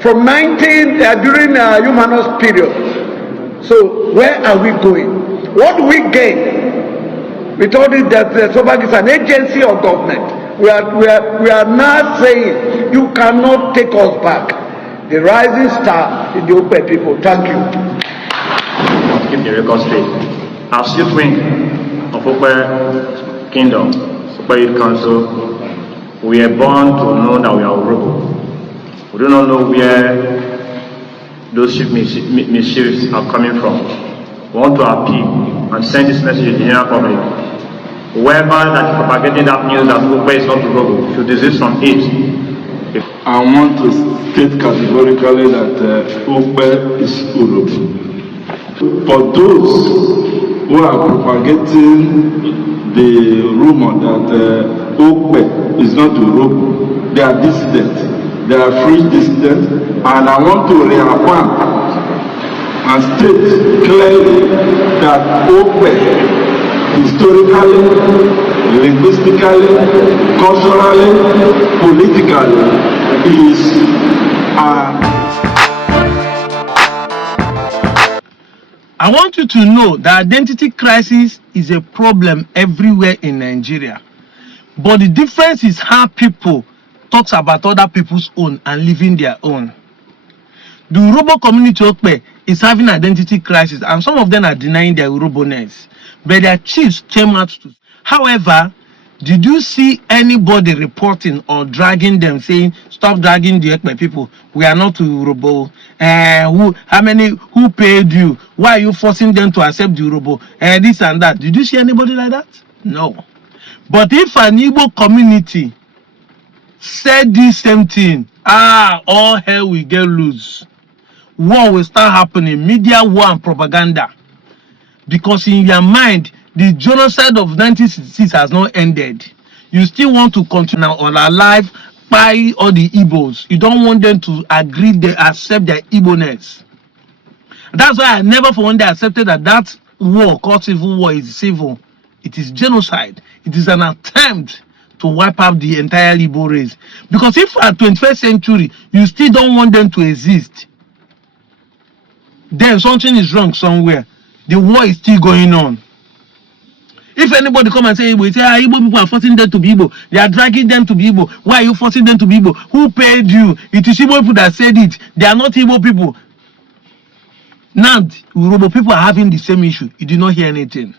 from during Humanist period. So where are we going? What do we gain with all this that Sobag is an agency of government? We are now saying you cannot take us back. The rising star in the Ope people. Thank you. Keep the record straight. As youth wing of Ope Kingdom, Ope Youth Council, we are born to know that we are Urhobo. We do not know where those mischiefs are coming from. We want to appeal and send this message to the general public. Whoever that is propagating that news that Ope is not Urhobo should desist from it. I want to state categorically that Ope is Urhobo. For those who are propagating the rumor that Ope is not Urhobo, they are dissidents. They are free dissidents, and I want to reaffirm and state clearly that Ope, historically, linguistically, culturally, politically, is I want you to know that identity crisis is a problem everywhere in Nigeria. But the difference is how people talk about other people's own and living their own. The Urhobo community Ope is having identity crisis, and some of them are denying their Urhobo-ness. But their chiefs came out to. However, did you see anybody reporting or dragging them, saying, stop dragging the Ekpe people, we are not Urhobo? Who paid you? Why are you forcing them to accept the Urhobo? This and that. Did you see anybody like that? No. But if an Igbo community said this same thing, all hell will get loose. War will start happening, media war and propaganda. Because in your mind, the genocide of 1966 has not ended. You still want to continue on alive by all the Igbos. You don't want them to agree, they accept their Igbo-ness. That's why I never for one day accepted that war called civil war is civil. It is genocide. It is an attempt to wipe out the entire Igbo race. Because if at 21st century, you still don't want them to exist, then something is wrong somewhere. The war is still going on. If anybody come and say Igbo, say, Igbo people are forcing them to be Igbo. They are dragging them to be Igbo. Why are you forcing them to be Igbo? Who paid you? It is Igbo people that said it. They are not Igbo people. Now, Urhobo people are having the same issue. You did not hear anything.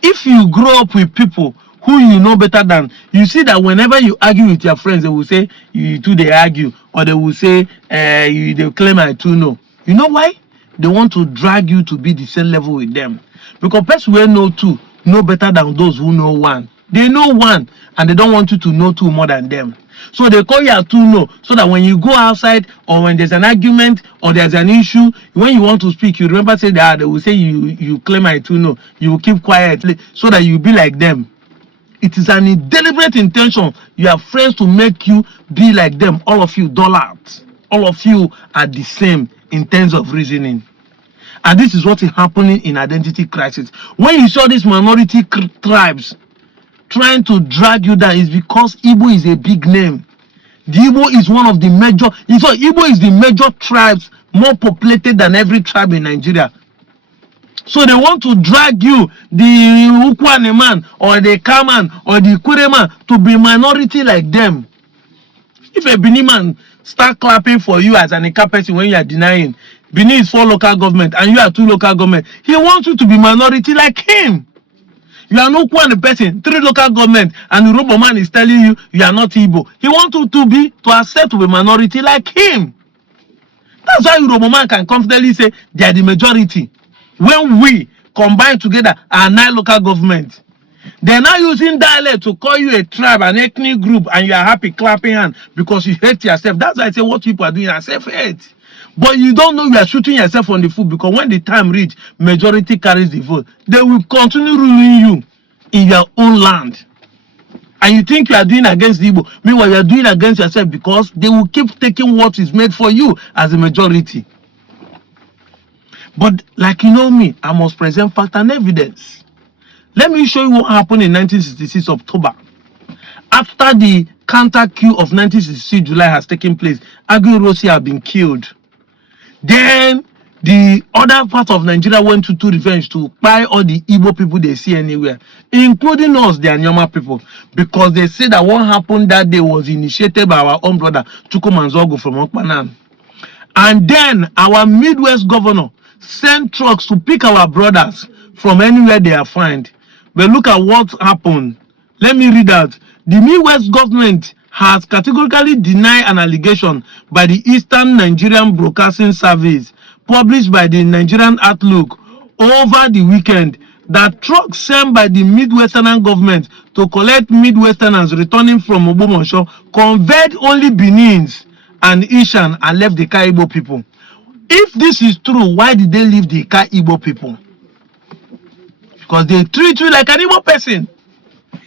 If you grow up with people who you know better than, you see that whenever you argue with your friends, they will say, you two they argue, or they will say, they claim I too know. You know why? They want to drag you to be the same level with them. Because person who know two know better than those who know one. They know one, and they don't want you to know two more than them. So they call you a two know, so that when you go outside, or when there's an argument, or there's an issue, when you want to speak, you remember say that they will say you claim I too know. You will keep quiet, so that you be like them. It is an deliberate intention. You have friends to make you be like them. All of you dull out. All of you are the same in terms of reasoning. And this is what is happening in identity crisis. When you saw these minority tribes trying to drag you down, it's because Igbo is a big name. The Igbo is one of the major, Igbo is the major tribes more populated than every tribe in Nigeria. So they want to drag you, the Ukwane man, or the Kaman, or the Ikure man, to be minority like them. If a Bini man start clapping for you as an Ika person when you are denying, Bini is 4 local government and you are 2 local government, he wants you to be minority like him. You are not one person, 3 local government, and the Urhobo man is telling you you are not Igbo. He wants you to accept to be minority like him. That's why Urhobo man can confidently say they are the majority. When we combine together our 9 local government, they're now using dialect to call you a tribe, an ethnic group, and you are happy clapping hands because you hate yourself. That's why I say what people are doing are self-hate. But you don't know you are shooting yourself on the foot, because when the time reach, majority carries the vote. They will continue ruling you in your own land. And you think you are doing against the Igbo. Meanwhile, you are doing against yourself, because they will keep taking what is made for you as a majority. But like you know me, I must present fact and evidence. Let me show you what happened in 1966 October. After the counter coup of 1966 July has taken place. Agui Rossi have been killed. Then the other part of Nigeria went to revenge to buy all the Igbo people they see anywhere, including us, the Anyama people, because they say that what happened that day was initiated by our own brother Chukwumanzogo from Okpanan. And then our Midwest governor sent trucks to pick our brothers from anywhere they are found. But look at what happened. Let me read out. The Midwest government has categorically denied an allegation by the Eastern Nigerian Broadcasting Service published by the Nigerian Outlook over the weekend that trucks sent by the Midwestern government to collect Midwesterners returning from Ogbomosho conveyed only Benins and Ishan and left the Ika Ibo people. If this is true, why did they leave the Ika Ibo people? Because they treat you like an Igbo person.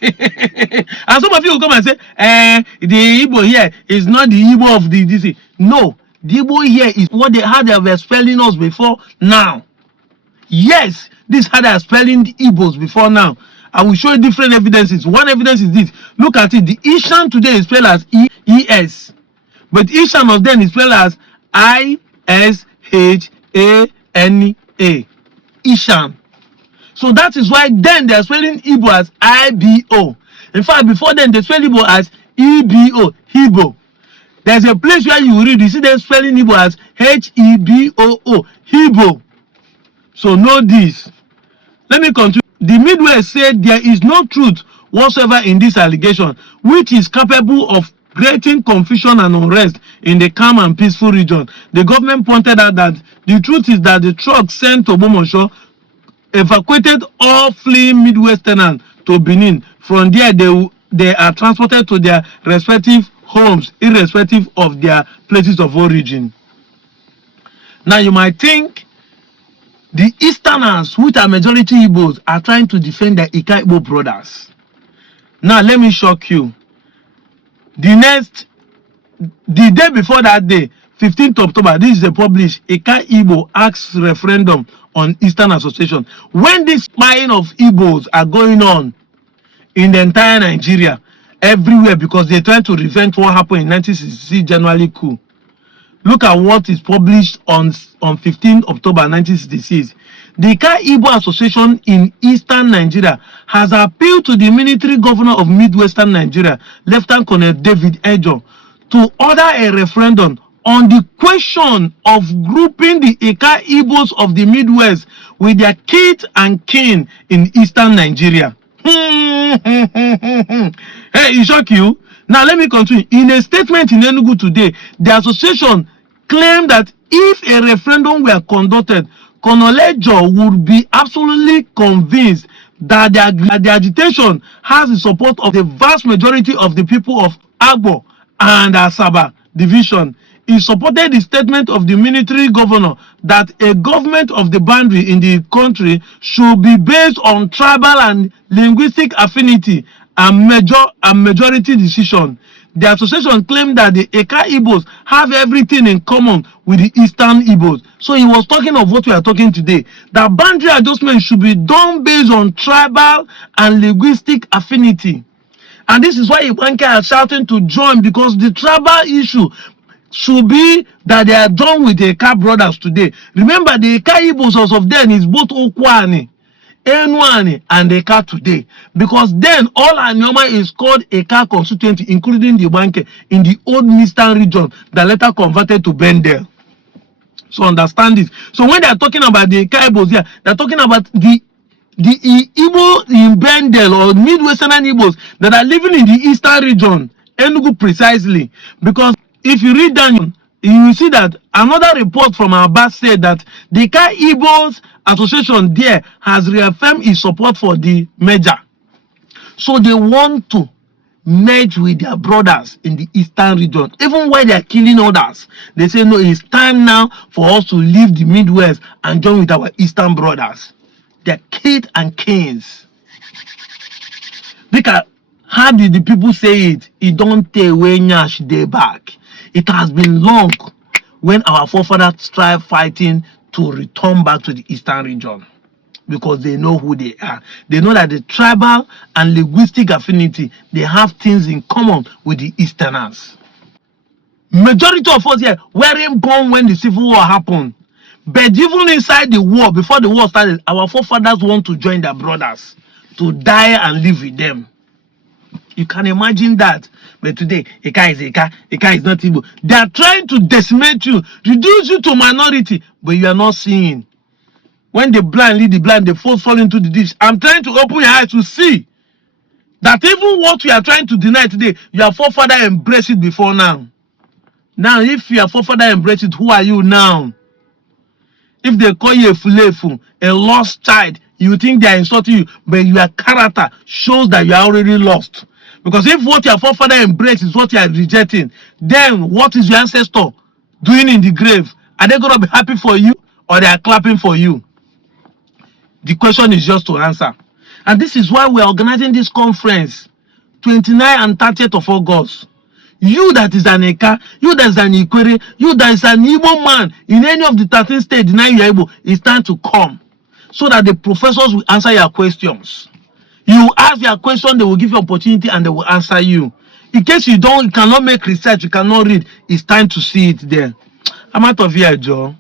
And some of you will come and say, the Igbo here is not the Igbo of the DC. No, the Igbo here is what they had. They were spelling us before now. Yes, this had they spelling the Igbos before now. I will show you different evidences. One evidence is this. Look at it. The Ishan today is spelled as E-E-S. But Ishan of them is spelled as I-S-H-A-N-A. Ishan. So that is why then they are spelling Igbo as I-B-O. In fact, before then they spell Igbo as E-B-O. Igbo. There's a place where you read, you see them spelling Igbo as H-E-B-O-O. Igbo. So know this. Let me continue. The Midwest said there is no truth whatsoever in this allegation, which is capable of creating confusion and unrest in the calm and peaceful region. The government pointed out that the truth is that the truck sent to Ogbomosho evacuated all fleeing Midwesterners to Benin. From there, they are transported to their respective homes, irrespective of their places of origin. Now, you might think the Easterners, which are majority Igbos, are trying to defend their Ika Ibo brothers. Now, let me shock you. The day before that day, 15th October, this is the published Ika Ibo asks referendum on Eastern Association. When this spying of Igbos are going on in the entire Nigeria, everywhere, because they try to revenge what happened in 1966 January coup. Look at what is published on 15th October 1966. The Ika Ibo Association in Eastern Nigeria has appealed to the military governor of Midwestern Nigeria, Lieutenant Colonel David Ejo, to order a referendum on the question of grouping the Ika Ibos of the Midwest with their kith and kin in Eastern Nigeria. Hey, it shock you? Now let me continue. In a statement in Enugu today, the association claimed that if a referendum were conducted, Colonel Ejo would be absolutely convinced that the agitation has the support of the vast majority of the people of Agbo and Asaba division. He supported the statement of the military governor that a government of the boundary in the country should be based on tribal and linguistic affinity and majority decision. The association claimed that the Ika Ibos have everything in common with the Eastern Ibos. So he was talking of what we are talking today. That boundary adjustment should be done based on tribal and linguistic affinity. And this is why Ibanke are shouting to join, because the tribal issue should be that they are done with the Ika brothers today. Remember, the Ika Ibos of then is both Okwani, Enuani, and Ika today. Because then all Anyoma is called Ika constituency, including the Ibanke in the old Eastern region that later converted to Bendel. So understand this. So when they are talking about the Ika Ibos here, they are talking about the Igbo in Bendel or Midwestern Igbos that are living in the Eastern region, Enugu precisely. Because if you read down, you will see that another report from Abbas said that the Ika Ibos Association there has reaffirmed its support for the merger. So they want to merge with their brothers in the Eastern region. Even while they are killing others, they say, no, it's time now for us to leave the Midwest and join with our Eastern brothers. They're kith and kins. Because how did the people say it? It don't take away Nyash day back. It has been long when our forefathers tried fighting to return back to the Eastern region. because they know who they are. They know that the tribal and linguistic affinity, they have things in common with the Easterners. Majority of us here weren't born when the Civil War happened. But even inside the war, before the war started, our forefathers want to join their brothers, to die and live with them. You can imagine that. But today, Ika is Ika, Ika is not Igbo. They are trying to decimate you, reduce you to minority, but you are not seeing. When the blind lead the blind, the foes fall into the ditch. I'm trying to open your eyes to see that even what you are trying to deny today, your forefather embraced it before now. Now, if your forefather embraced it, who are you now? If they call you a fulefu, a lost child, you think they are insulting you, but your character shows that you are already lost. Because if what your forefather embraced is what you are rejecting, then what is your ancestor doing in the grave? Are they going to be happy for you or they are clapping for you? The question is just to answer. And this is why we are organizing this conference, 29 and 30th of August. You that is an Eka, you that is an Ikwere, you that is an Igbo man in any of the 13 states denying you are Igbo, it's time to come so that the professors will answer your questions. You ask your question, they will give you opportunity and they will answer you. In case you cannot make research, you cannot read, it's time to see it there. I'm out of here, Joe.